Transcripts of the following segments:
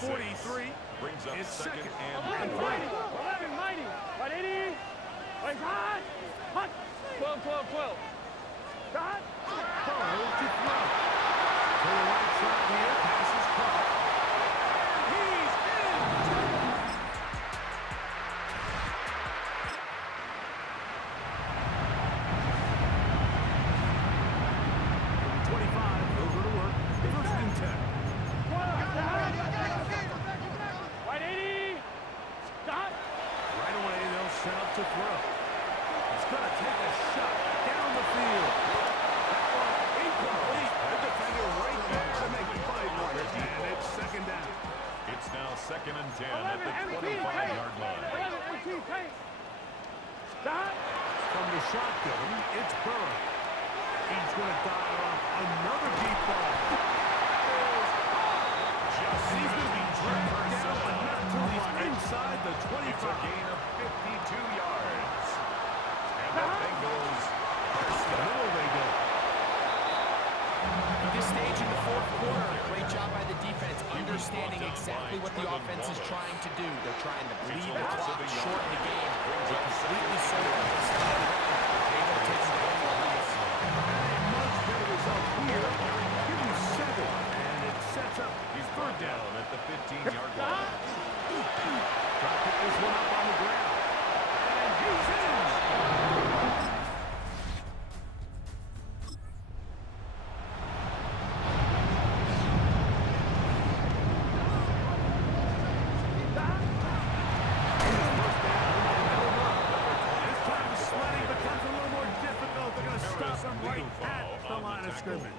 43. Brings up It's second and 11 3. mighty. 11 mighty. 180. Wait, hot. Hot. 12, 12, 12. Dot. Burrow to throw. To the right side here. Pass is caught. He's in. 25. They'll go to work. First and 10. 180. Dot. Right away, they'll set up to throw. He's going to take a shot down the field. That one incomplete. The defender right there to make the play for it. And it's second down. It's now second and 10 at the 25-yard line. 11 MT paint. Dot. From the shotgun, it's Burrow. He's going to dial up another deep ball. He's going to be dragged down, but not until he's inside the 25. It's a gain of 52 yards. And the Bengals are Middle they go. At this stage in the fourth quarter, great job by the defense understanding exactly what the offense is trying to do. They're trying to bleed the clock, shorten the game. They completely sold out the stop the run. Able to take the ball for a loss. Much better result here. Give him 7, and it sets up his third down. at the 15-yard line. Try to pick this one up on the ground. And he's in. First down, this time the sledding becomes a little more difficult. They're going to stop him right at the line of scrimmage.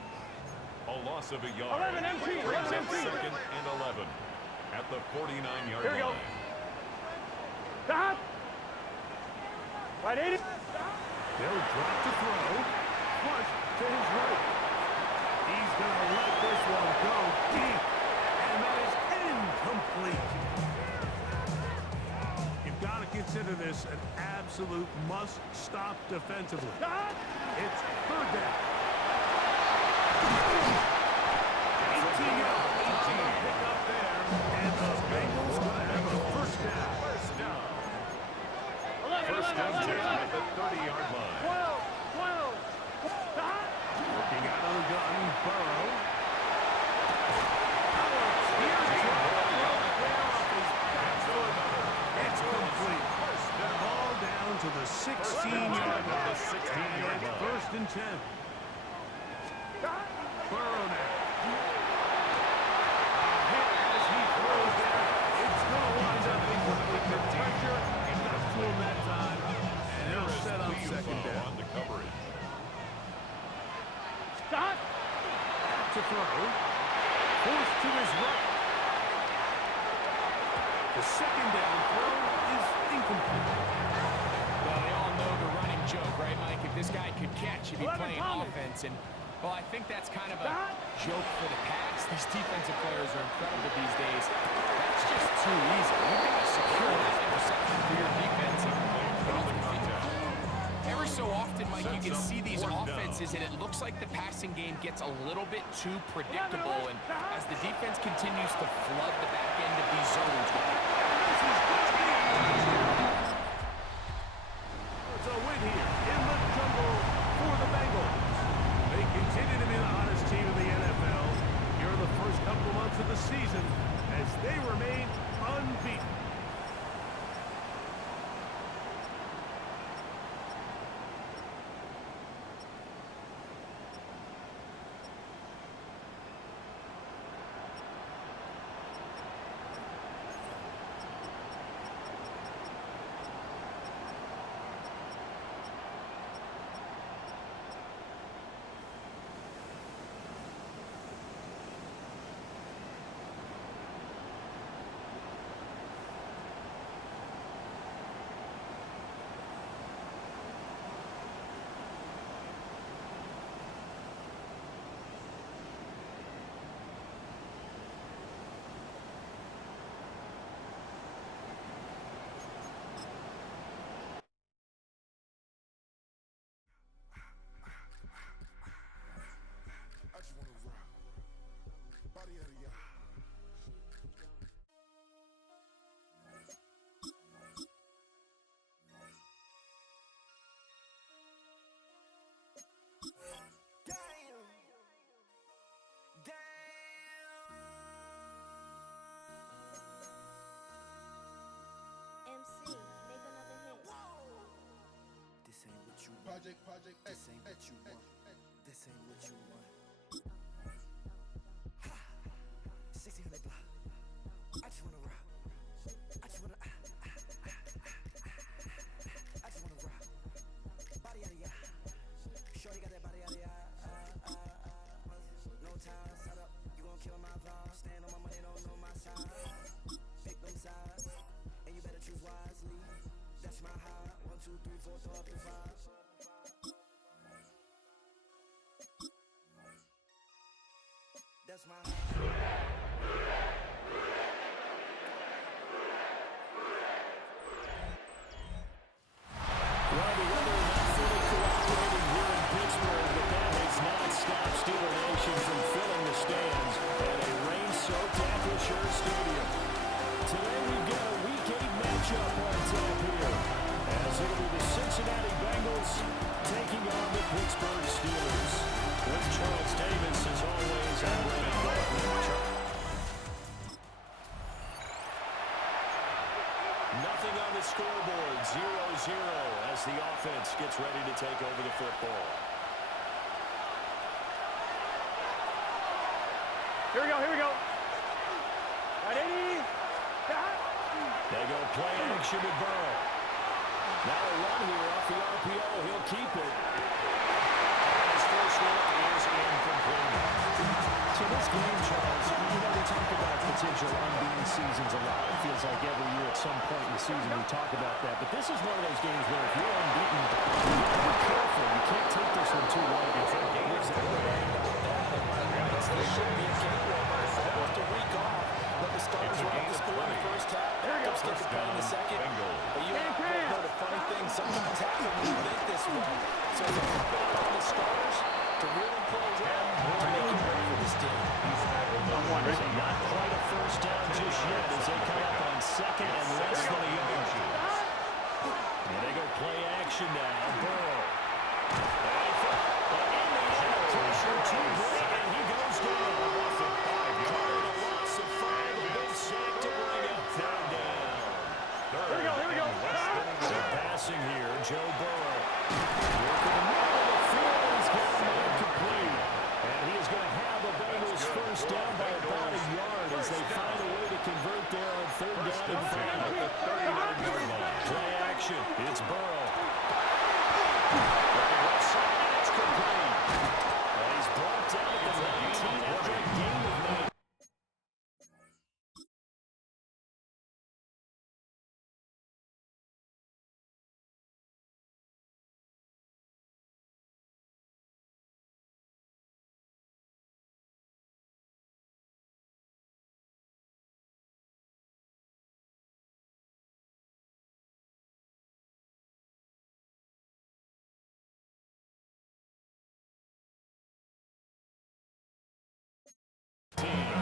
A loss of a yard. 11 MT. Brings 11 up MT. second and 11 at the 49-yard Here we go. line. Dot. 180. They'll drop to throw. Flush to his right. He's going to let this one go deep. And that is incomplete. You've got to consider this an absolute must-stop defensively. Dot. It's third down. 18 yards. Pick up there. And the Bengals going to have a first down. 11, First 11, and 10 11, 11. at the 30-yard line. 12, 12. Dot. Looking out of the gun, Burrow. It's complete. Ball down to the 16-yard line. And it's first and 10. Burrow now. A hit as he throws there. It's going to wind up incomplete. The pressure got to him that time. And he'll set up second down. On the coverage. Dot. To throw. Forced to his right. The second down throw is incomplete. Well, they all know the running joke, right, Mike? If this guy could catch, he'd be 11 playing Thomas. offense. And, well, I think that's kind of a joke for the pass. These defensive players are incredible these days. That's just too easy. You've got to secure that interception for your defense. And every so often, Mike, you can see these offenses, and it looks like the passing game gets a little bit too predictable. And as the defense continues to flood the back end of these zones, It's a win here in the jungle for the Bengals. They continue to be the hottest team in the NFL here in the first couple months of the season as they remain unbeaten. This ain't what you want. This ain't what you want. 1600 block. I just wanna rock. I just wanna. I just wanna rock. Body out of ya. Shorty got that body out of ya. No time, set up. You gon' kill my vibe. Stand on my money, don't know my side. Pick them sides, and you better choose wisely. That's my high. 1, 2, 3, 4, throw up the 5. That's my Well, the weather not fully cooperating here in Pittsburgh, but that has not stopped Steeler Nation from filling the stands at a rain-soaked Acrisure Stadium. Today we've got a Week 8 matchup on tap here, as it'll be the Cincinnati Bengals taking on the Pittsburgh Steelers. With Charles Davis, as always, I'm Brandon Gaudin. Nothing on the scoreboard, 0-0 as the offense gets ready to take over the football. Here we go, here we go. Right, 80. They go play action with Burrow. Now a run here off the RPO. He'll keep it. His first look is incomplete. So this game, Charles, we talk about potential unbeaten seasons a lot. It feels like every year at some point in the season we talk about that. But this is one of those games where if you're unbeaten, you have to be careful. You can't take this one too long. This should be a game where almost a week off. Let the starters run up the score in the first half. Backups get the point in the second. But you know the funny thing sometimes happens when you think this way. So it's incumbent on the starters to really play well to make it ready for this game. Not quite a first down just yet as they come up on second and less than a yard. And they go play action now. Burrow. In the end, pressure too great, and he goes down. Carter, a loss of 5, a big sack to bring him down. Here we go. They're passing here, Joe Burrow. Working the middle of the field, he's got him incomplete. And he is going to have the Bengals first down by about a yard as they find a way to convert there on third down and 5. Play action. It's Burrow. Left side, it's complete. And he's brought down at the 19 after a gain of 9.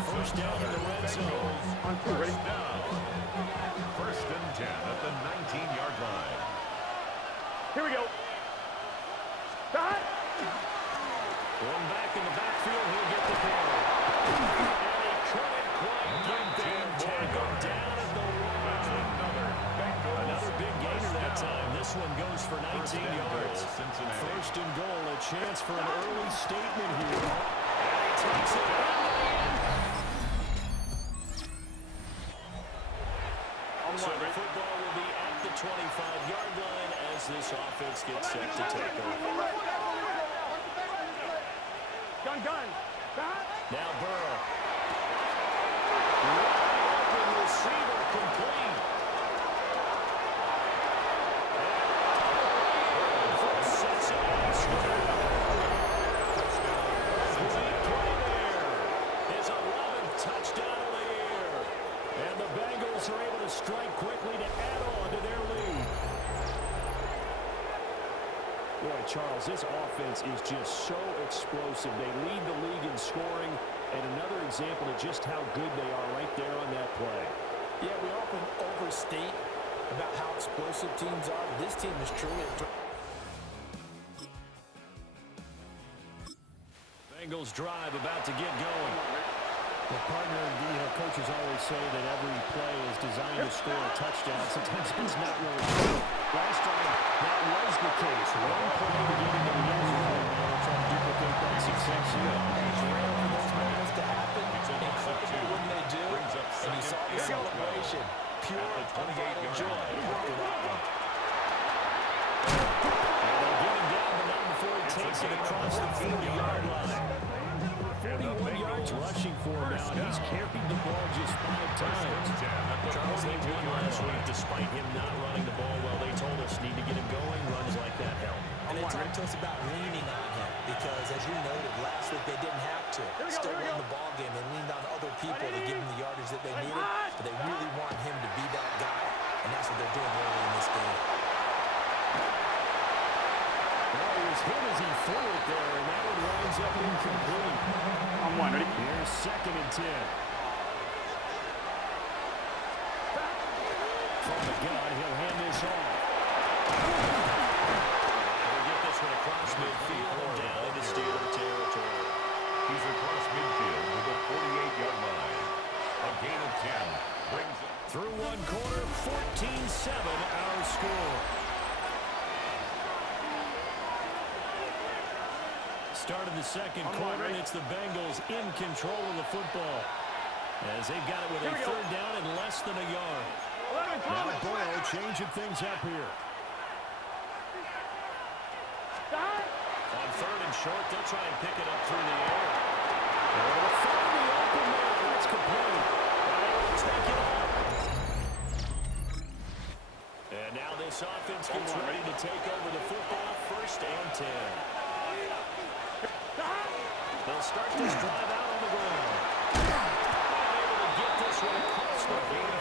First down in the red zone. On 2, ready? First and 10 at the 19-yard line. Here we go. One back in the backfield, he'll get the carry. And he couldn't quite get there. Tackled down at the line. Another big gainer that time. This one goes for 19 yards. First and goal, a chance for an early statement here. And he takes it out. So the football will be at the 25-yard line as this offense gets set to take over. Gun. Now Burrow. Wide open receiver complete. Sets it on the square. Great play there. His 11th touchdown of the year. And the Bengals are able to strike quickly to add on to their lead. Boy, Charles, this offense is just so explosive. They lead the league in scoring, and another example of just how good they are right there on that play. Yeah, we often overstate about how explosive teams are. This team is truly... Bengals drive about to get going. Well, partner, coaches always say that every play is designed to score a touchdown. Sometimes it's not really true. Last time that was the case. One play to get into the end zone. Now they'll try to duplicate that success here. It's rare for those moments to happen. Incredible when they do. And you saw the celebration. Pure, unbridled joy after that one. And they'll get him down, but not before he takes it across the 40-yard line. 41 yards rushing for him now, and he's carried the ball just 5 times. Charles, they won last week despite him not running the ball well. They told us need to get him going. Runs like that help. And they talked to us about leaning on him because, as you noted, last week they didn't have to. Still won the ball game. They leaned on other people to give them the yardage that they needed, but they really want him to be that guy, and that's what they're doing early in this game. Well, he was hit as he threw it there, and that one winds up incomplete. On one, ready? Here's 2nd and 10. From the gun, he'll hand this off. He'll get this one across midfield and down into Steeler territory. He's across midfield to the 48-yard line. A gain of 10 brings it. Through one quarter, 14-7 our score. Start of the second quarter, and it's the Bengals in control of the football as they've got it with a 3rd down and less than a yard. Now Burrow changing things up here. On 3rd and short, they'll try and pick it up through the air. They'll find the open man. That's complete. They'll take it on. And now this offense gets ready to take over the football. 1st and 10. They'll start this drive out on the ground. Able to get this one across the field.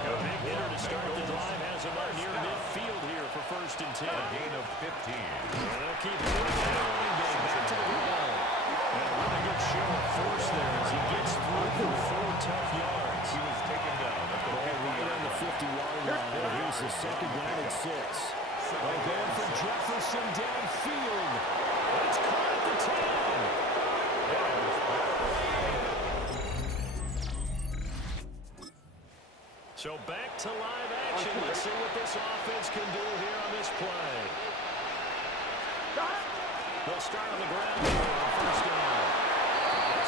A big hitter to start the drive has him up near midfield here for 1st and 10. A gain of 15. And they'll keep moving that running game back to the ball. And a really good show of force there as he gets through for 4 tough yards. He was taken down at the Right on the 50-yard line. And here's the 2nd down and 6. They're going for Jefferson downfield. It's caught at the 10. So back to live action. Let's see what this offense can do here on this play. They'll start on the ground here on 1st down.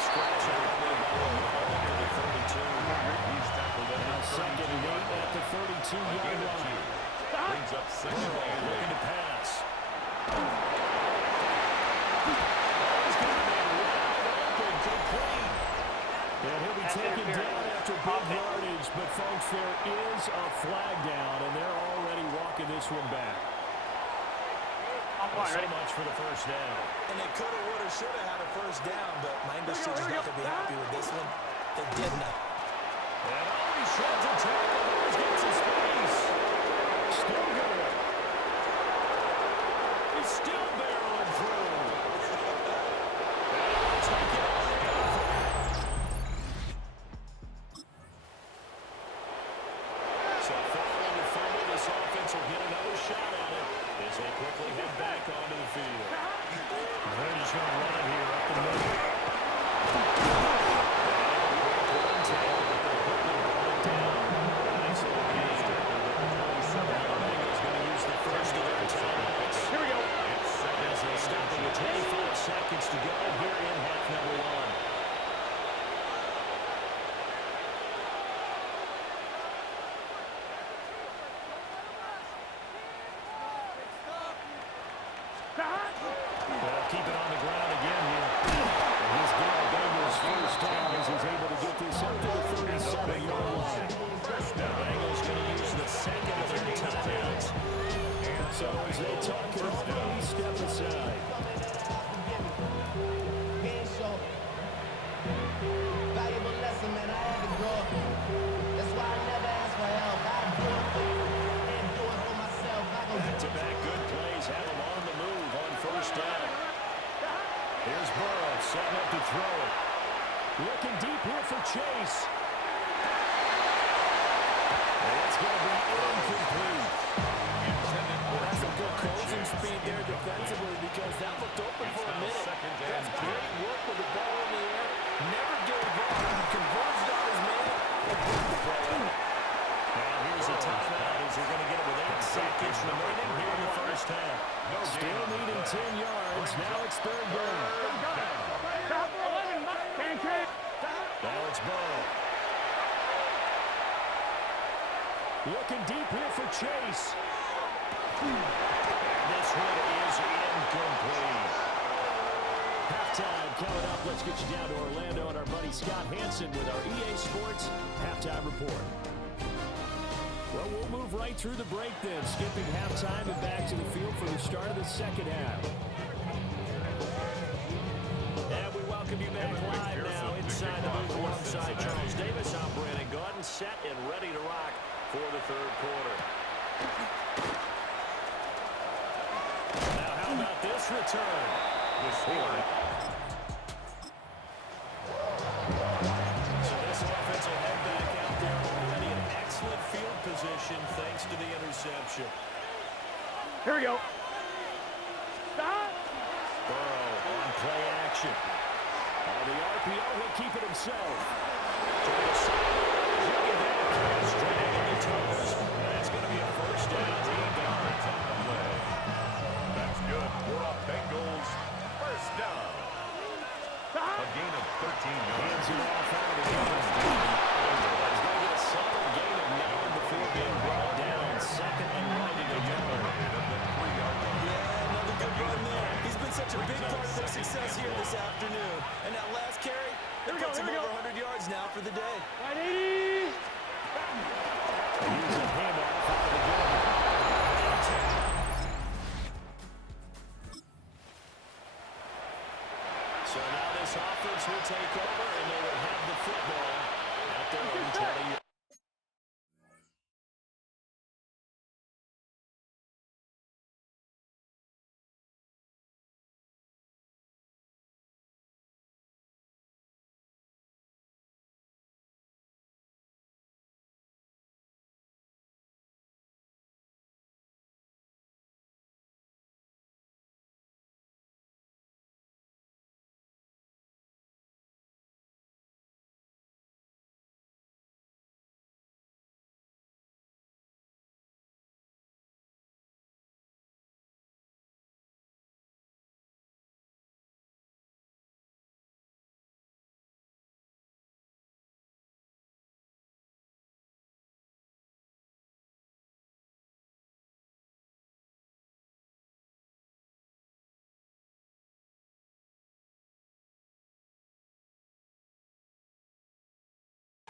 Scratch every play to the 32. Now 2nd and 8 at the 32-yard line. Brings up 2nd and Looking to pass. And he'll be taken down after big yardage, but folks, there is a flag down, and they're already walking this one back. So much for the 1st down. And they could have, would have, should have had a 1st down, but my industry's not going to be happy with this one. They did not. And he shreds a tackle. He's got some space. Still good. He's still barreling through. Take it on the offense. So following the fumble, this offense will get another shot at it as they quickly head back onto the field. They're just going to run it here up the middle. Seconds to go here in half number 1. Well, keep it on the ground again here. And he's got Bengals 1st down as he's able to get this up to the 37-yard line. The Bengals going to use the 2nd of their timeouts. So as they talk it over, please step aside. Valuable lesson, man. I had to grow up. That's why I never ask for help. I do it for you and do it for myself. Back-to-back good plays have him on the move on 1st down. Here's Burrow setting up to throw it. Looking deep here for Chase. And it's going to be incomplete. That's a good closing speed there defensively because that looked open for a minute. That's great work with the ball in the air. Never gave up. Converged on his man and put the play. Now here's a time possession remaining here in the first half. Still needing 10 yards. Now it's third down. Now it's Burrow. Looking deep here for Chase. This one is incomplete. Halftime coming up. Let's get you down to Orlando and our buddy Scott Hansen with our EA Sports Halftime Report. Well, we'll move right through the break then, skipping halftime and back to the field for the start of the second half. And we welcome you back live now inside the booth alongside Charles Davis. I'm Brandon Gaudin, set and ready to rock for the third quarter. Now, how about this return? So this offense will head back out there already in excellent field position thanks to the interception. Here we go. Burrow on play action. On the RPO, he'll keep it himself. To the side. Straight into the toes. That's going to be a first down. 3 yards on the play. That's good for a Bengals first down. A gain of 13 Hands yards. it off out of the game. He's going to get a solid gain of 9 before being brought down. Second and right at a yard. Yeah, another good run there. He's been such a big part of their success here this afternoon. And that last carry, it puts him over 100 yards now for the day. 180. Here's a handoff out of the game. So now this offense will take over, and they will have the football at their own 20.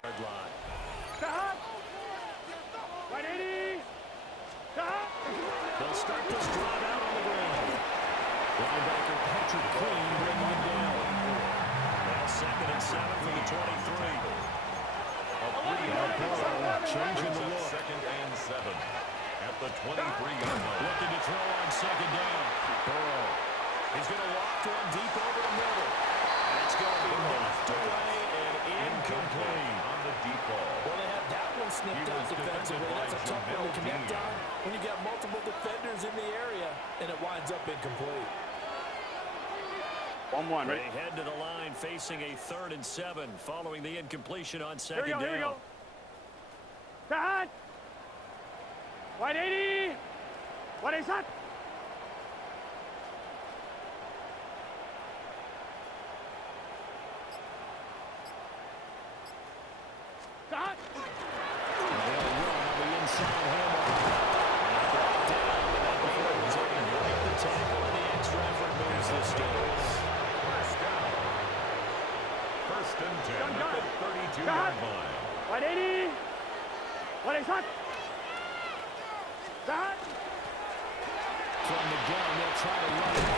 Line. Stop. 180. Stop. They'll start this drive out on the ground. Linebacker Patrick Queen bringing him down. Now 2nd and 7 for the 23. Changing the look. 2nd and 7 at the 23-yard line. Looking to throw on 2nd down. Burrow. He's going to loft one deep over the middle. That's going to be knocked away and incomplete. On the deep ball. Well, they had that one snipped out defensively. That's a tough one to connect on when you got multiple defenders in the area, and it winds up incomplete. 1-1, They ready? head to the line facing a 3rd and 7 following the incompletion on Here we 2nd go, here we down. go. Start. 180. What is that? Start. They'll run on the inside handoff. Brought down, but not before it was able to break the tackle, and the extra effort moves the sticks. First down. 1st and 10 at the 32-yard line. 180. What is that? Start. From the gun, they'll try to run it.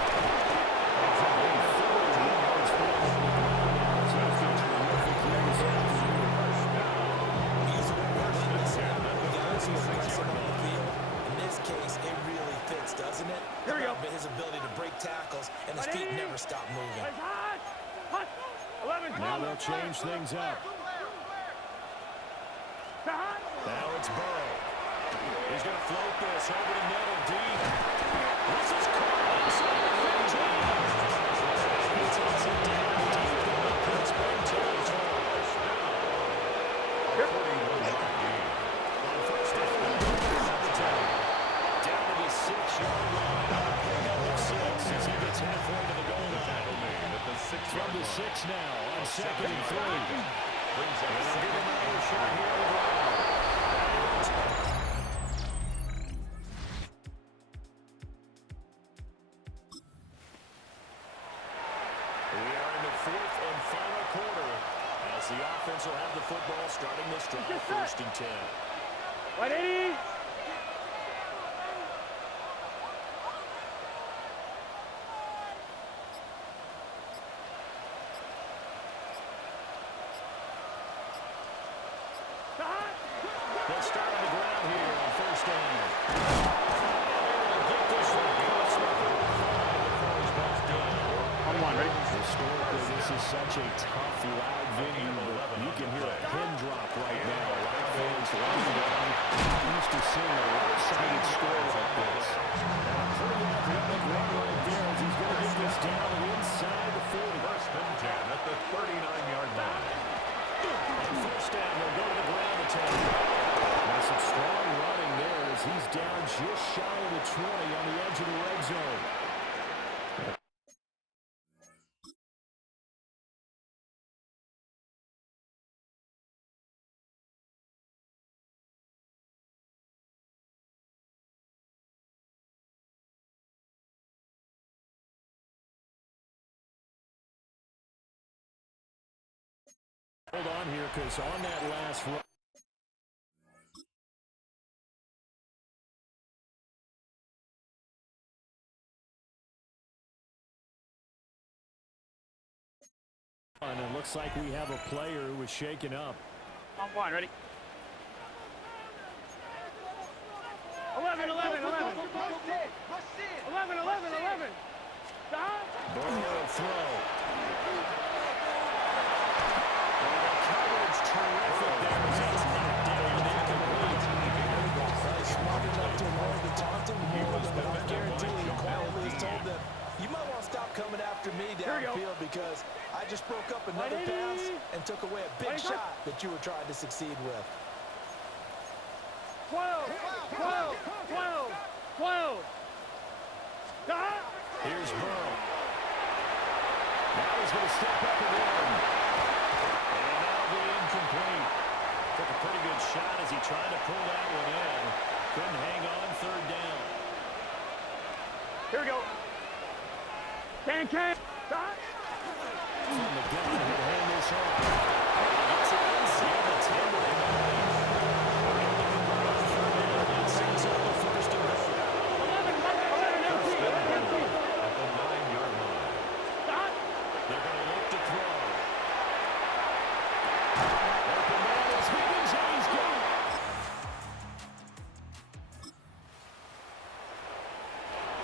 It's a big 40 yards for him on the ground. It's been terrific here this afternoon. He's a person to say, guys who are pressing on the field. In this case, it really fits, doesn't it? Here we go. His ability to break tackles, and his feet never stop moving. What is that? Hut. 11, 12. Now they'll change things up. Start. Now it's Burrow. He's going to float this over the middle deep. This is caught inside the 15. He takes it down deep in the Pittsburgh territory. On 1st down, down the 6 now on 2nd and 3. Brings up They'll give him another shot here on the ground. We are in the 4th and final quarter as the offense will have the football starting this drive, 1st and 10. 180. They'll start on the ground here on 1st down. They'll get this one close before his ball's done. On one, ready? Historically, this is such a tough, loud venue, but you can hear a pin drop right now. A lot of fans running down. Used to seeing a lopsided score like this. Pretty athletic run right there as he's going to get this down inside the 40. 1st and 10 at the 39-yard line. On 1st down, they'll go to the ground attack. Now some strong running there as he's down just shy of the 20 on the edge of the red zone. Hold on here because on that last run. And it looks like we have a player who was shaken up. On one, ready? 11, 11, 11. 11, 11, 11. Stop. Burrow will throw. Well, the coverage terrific there as it's knocked down and incomplete. Smart enough to avoid the taunting. He was the guarantee. Quietly is told them, you might want to stop coming after me downfield because I just broke up another pass and took away a big shot that you were trying to succeed with. 12, 12, 12, 12. Stop. Here's Burrow. Now he's going to step up and run. And that'll be incomplete. Took a pretty good shot as he tried to pull that one in. Couldn't hang on 3rd down. Here we go. Can. Stop. From the gun, he'll hand this off. Gets it inside the 10 to the 9. That sets up the 1st and goal. 11, 11, 1st and goal at the 9-yard line. Stop. They're going to look to throw. Open man is Higgins, and he's gone.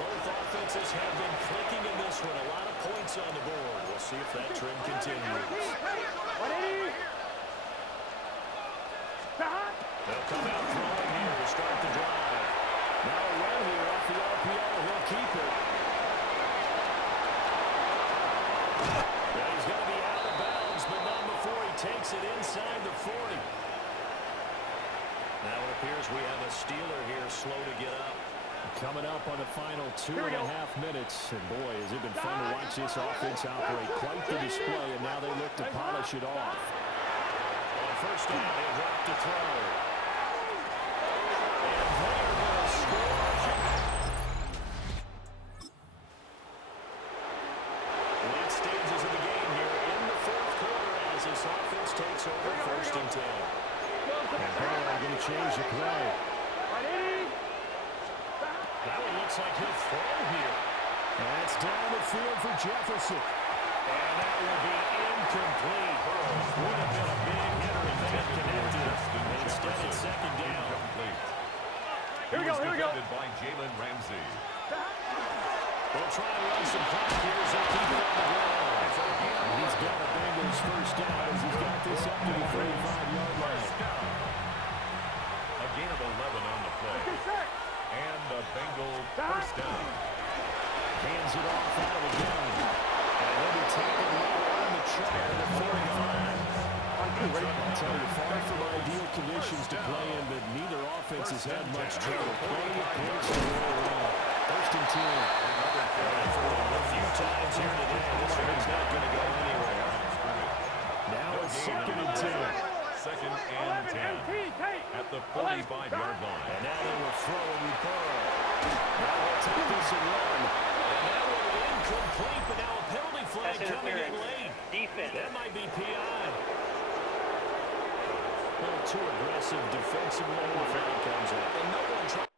Both offenses have been clicking in this one. A lot of points on the board. We'll see if that trend continues. 180. Stop. They'll come out throwing here to start the drive. Now a run here off the RPO. He'll keep it. Yeah, he's going to be out of bounds, but not before he takes it inside the 40. Now it appears we have a Steeler here slow to get up. Coming up on the final 2.5 minutes. And boy, has it been fun to watch this offense operate. Quite the display, and now they look to polish it off. On 1st down, they'll drop to throw. And they're going to score. Late stages of the game here in the 4th quarter as this offense takes over 1st and 10. And Burrow going to change the play. 180. That one looks like he'll throw here. That's down the field for Jefferson. And that will be incomplete. Would have been a big hitter if they had connected. Instead, it's 2nd down. Here we go, here we go. Defended by Jalen Ramsey. They'll try and run some clock here as they keep it on the ground. And he's got a Bengals 1st down as he's got this up to the 35-yard line. A gain of 11 on the play. And a Bengal 1st down. Hands it off out of the gun. And he'll be taken on the track at the 45. I'll tell you, far from ideal conditions to play in, but neither offense has had much trouble. Plenty of points to roll around. 1st and 10. Another play for the rookie. times here today. This one's not going to go anywhere. Now it's 2nd and 10. 2nd and 10 at the 45-yard line. And now they will throw and Burrow. Now they'll take this and run. And that one incomplete, but now a penalty flag coming in late. Defense. That might be PI. A little too aggressive defensively. The flag comes out. And no one tries.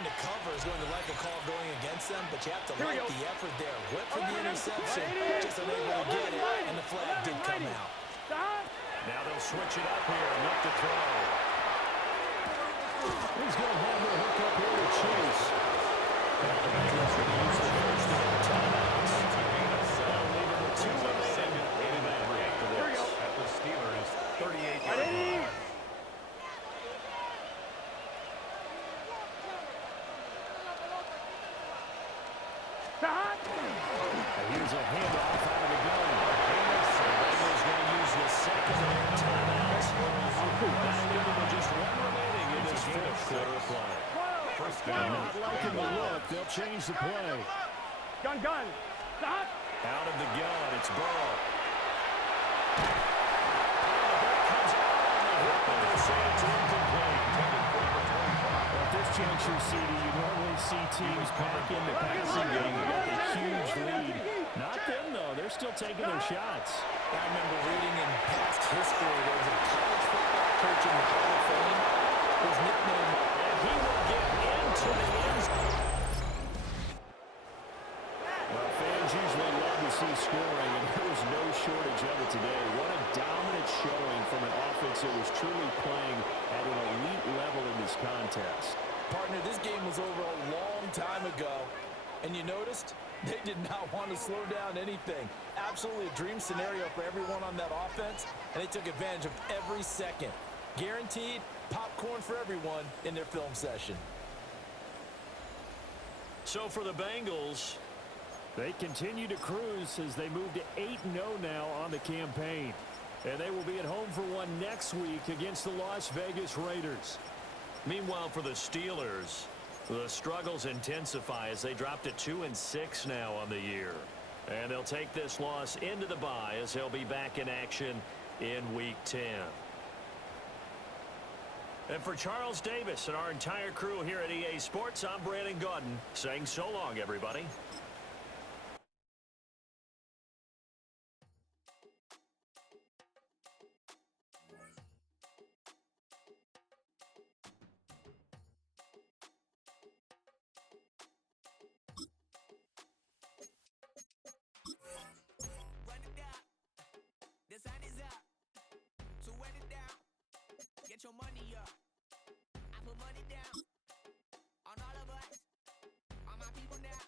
To cover is going to like a call going against them, but you have to like the effort there. Went for the interception, just unable to get it, and the flag did come out. Now they'll switch it up here and look to throw. He's going to have the hook up here to Chase. Now the Bengals will use the first down timeouts. They'll leave it with 2 remaining. At the Steelers' 38-yard line. Here's a handoff out of the gun. Bengals going to use the second timeout. Back with just 1 remaining in this 4th quarter of play. First down. Not liking the look. They'll change the play. Gun. Stop. Out of the gun, it's Burrow. That comes out on the hip, and they'll say it's incomplete. At this juncture, CD, you normally see teams back in the passing game with a huge lead. Not them, though. They're still taking their shots. I remember reading in past history, there was a college football coach in the Hall of Fame. His nickname, And he will get into the end zone. Well, fans usually love to see scoring, and there was no shortage of it today. What a dominant showing from an offense that was truly playing at an elite level in this contest. Partner, this game was over a long time ago. And you noticed? They did not want to slow down anything. Absolutely a dream scenario for everyone on that offense, and they took advantage of every second. Guaranteed popcorn for everyone in their film session. So for the Bengals, they continue to cruise as they move to 8-0 now on the campaign. And they will be at home for one next week against the Las Vegas Raiders. Meanwhile, for the Steelers, the struggles intensify as they drop to 2-6 now on the year. And they'll take this loss into the bye as they'll be back in action in Week 10. And for Charles Davis and our entire crew here at EA Sports, I'm Brandon Gaudin saying so long, everybody. The sun is up, so wet it down. Get your money up. I put money down on all of us, on my people now,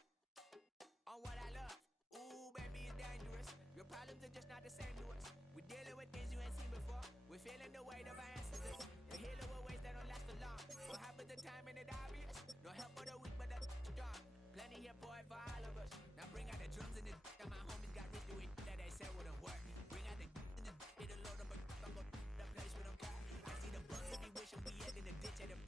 on what I love. Ooh, baby, it's dangerous. Your problems are just not the same to us. We're dealing with things you ain't seen before. We're feeling the weight of our ancestors. We're healing with ways that don't last for long. What happens the time and it obvious? No help for the weak, but the strong. Plenty here, boy, for all of us. Now bring out the drums and the and my homies got rich to it that they said wouldn't work. Bring out the and the load up, I'm gonna the place with them car. I see the bugs that be wishing we had in the ditch at the